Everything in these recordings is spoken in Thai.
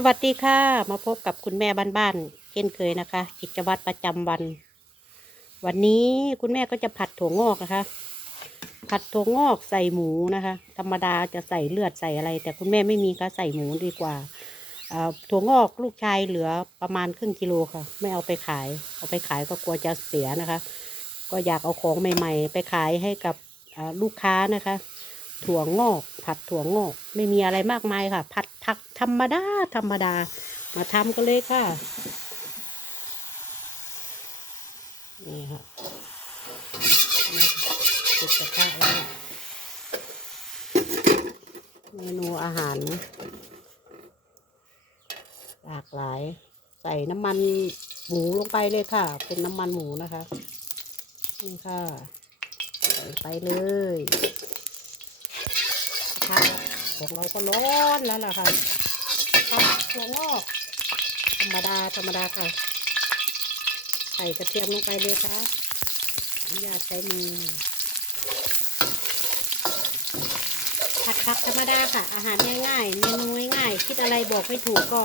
สวัสดีค่ะ มาพบกับคุณแม่บ้านๆเช่นเคยนะคะ กิจวัตรประจำวัน วันนี้คุณแม่ก็จะผัดถั่วงอกนะคะ ผัดถั่วงอกใส่หมูนะคะ ธรรมดาจะใส่เลือดใส่อะไร แต่คุณแม่ไม่มีก็ใส่หมูดีกว่าถั่วงอกลูกชายเหลือประมาณครึ่งกิโลค่ะ ไม่เอาไปขาย เอาไปขายก็กลัวจะเสียนะคะ ก็อยากเอาของใหม่ ๆ ไปขายให้กับลูกค้านะคะ ถั่วงอก ผัดถั่วงอก ไม่มีอะไรมากมายค่ะ ผัดผักธรรมดาธรรมดา มาทำกันเลยค่ะนี่ค่ะ นี่ค่ะติดกระทะแล้วเมนูอาหารหลากหลาย ใส่น้ำมันหมูลงไปเลยค่ะ เป็นน้ำมันหมูนะคะ นี่ค่ะ ใส่ไปเลย กระทะของเราก็ร้อนแล้วล่ะค่ะผัดถั่วงอก ธรรมดาธรรมดาค่ะ ใส่กระเทียมลงไปเลยค่ะอนุญาตใช้มือผัดผักธรรมดาค่ะ อาหารง่ายๆเมนูง่ายๆคิดอะไรบอกไม่ถูกก็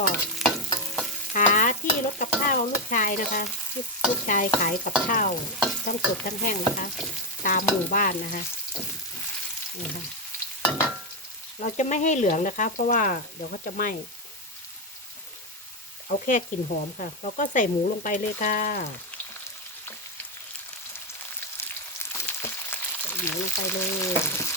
หาที่รถกับข้าวลูกชายนะคะลูกลูกชายขายกับข้าวทั้งสดทั้งแห้งนะคะ ตามหมู่บ้านนะคะนี่ค่ะ เราจะไม่ให้เหลืองนะคะ เพราะว่าเดี๋ยวเขาจะไหม้เอาแค่กลิ่นหอมค่ะ เราก็ใส่หมูลงไปเลยค่ะหมูลงไปเลย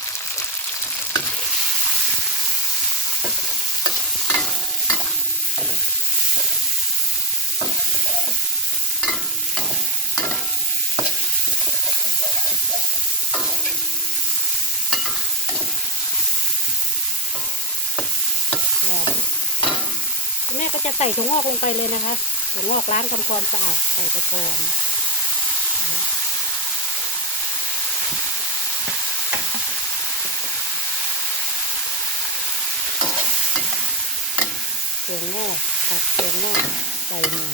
หอมคุณแม่ ก็จะใส่ถั่วงอกลงไปเลยนะคะถั่วงอกล้างทำความสะอาดใส่กระชอนเกลืองอกผัดเกลืองอกใส่หมู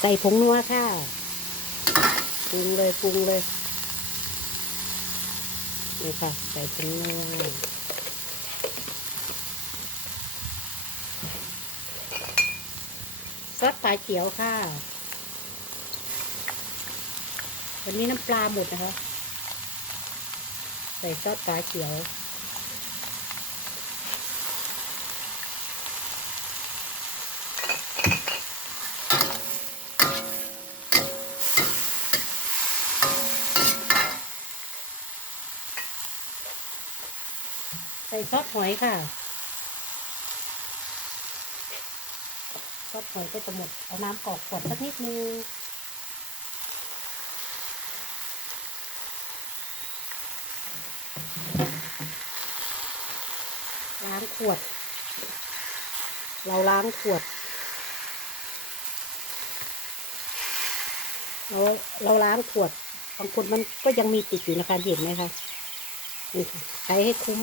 ใส่ผงนัวค่ะปรุงเลยปรุงเลยนี่ค่ะ ใส่ผงนัวซอสปลาเขียวค่ะ วันนี้น้ำปลาหมดนะคะ ใส่ซอสปลาเขียว ใส่ซอสหอยค่ะ ซอสหอยก็จะหมด เอาน้ำกรอกขวดสักนิดนึงล้างขวด เราล้างขวด เราเราล้างขวด บางคนมันก็ยังมีติดอยู่นะคะเห็นไหมคะนี่ค่ะใช้ให้คุ้ม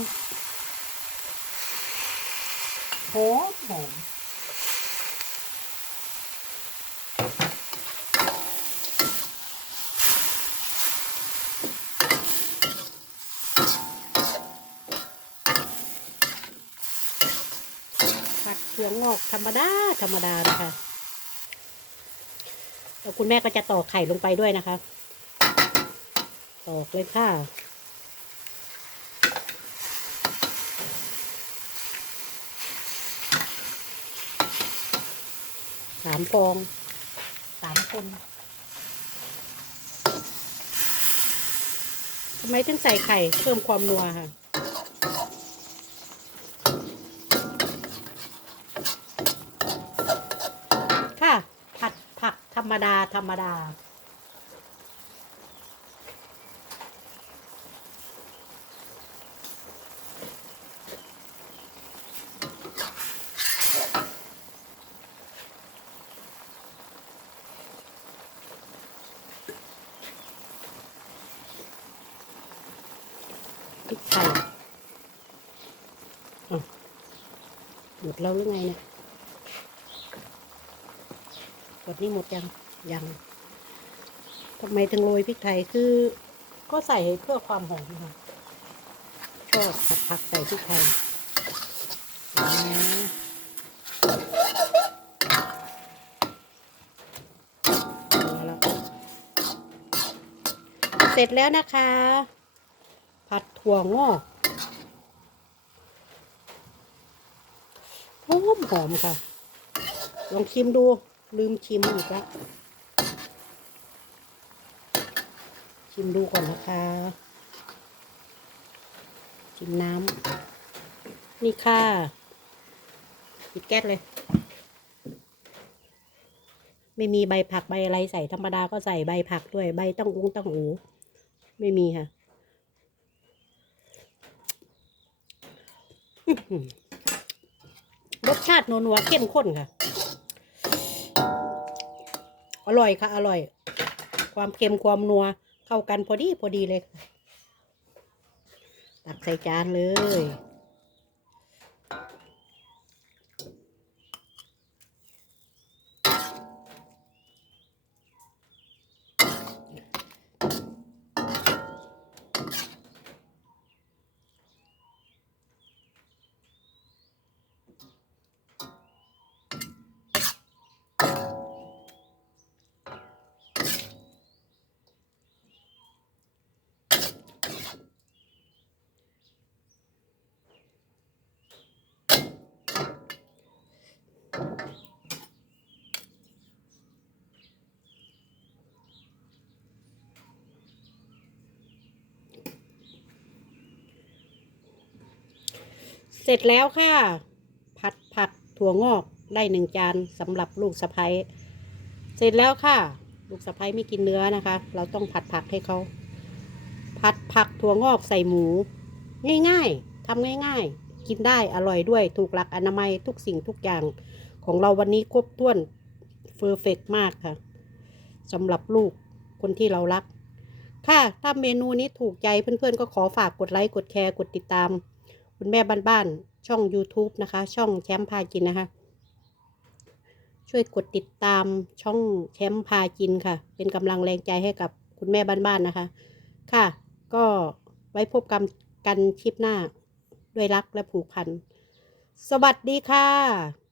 หอมหอมผัดถั่วงอกธรรมดา ธรรมดานะคะแล้วคุณแม่ก็จะตอกไข่ลงไปด้วยนะคะ ตอกเลยค่ะ สามฟองสามคนทำไมถึงใส่ไข่เพิ่มความนัวค่ะค่ะ ผัดผักธรรมดาธรรมดา พริกไทยอะหมดแล้วหรือไงเนี่ยขวดนี้หมดยัง ยังทำไมถึงโรยพริกไทยคือ ก็ใส่เพื่อความหอมค่ะชอบผัดผักใส่พริกไทยเสร็จแล้วนะคะ ผัดถั่วงอกหอมหอมค่ะ ลองชิมดู ลืมชิมอีกแล้วชิมดูก่อนนะคะ ชิมน้ำ นี่ค่ะปิดแก๊สเลย ไม่มีใบผักใบอะไรใส่ธรรมดาก็ใส่ใบผักด้วย ใบต้องอุ้งต้องหู ไม่มีค่ะอื้อหือ รสชาตินัวๆเข้มข้นค่ะ อร่อยค่ะ อร่อย ความเค็มความนัว เข้ากันพอดีพอดีเลย ตักใส่จานเลย เสร็จแล้วค่ะ ผัดผักถั่วงอกได้หนึ่งจานสำหรับลูกสะพ้ยเสร็จแล้วค่ะ ลูกสะพ้ยไม่กินเนื้อนะคะ เราต้องผัดผักให้เขา ผัดผักถั่วงอกใส่หมู ง่ายๆทำง่าย ๆ กินได้อร่อยด้วยถูกหลักอนามัยทุกสิ่งทุกอย่าง ของเราวันนี้ครบถ้วนเฟอร์เฟกมากค่ะสำหรับลูกคนที่เรารัก ค่ะ ถ้าเมนูนี้ถูกใจเพื่อนๆ ก็ขอฝากกดไลค์ กดแชร์ กดติดตาม คุณแม่บ้านๆช่อง YouTube นะคะ ช่องแชมป์พากินนะคะ ช่วยกดติดตามช่องแชมป์พากินค่ะ เป็นกำลังแรงใจให้กับคุณแม่บ้านๆนะคะ ค่ะ ก็ไว้พบกันกันคลิปหน้า ด้วยรักและผูกพัน สวัสดีค่ะ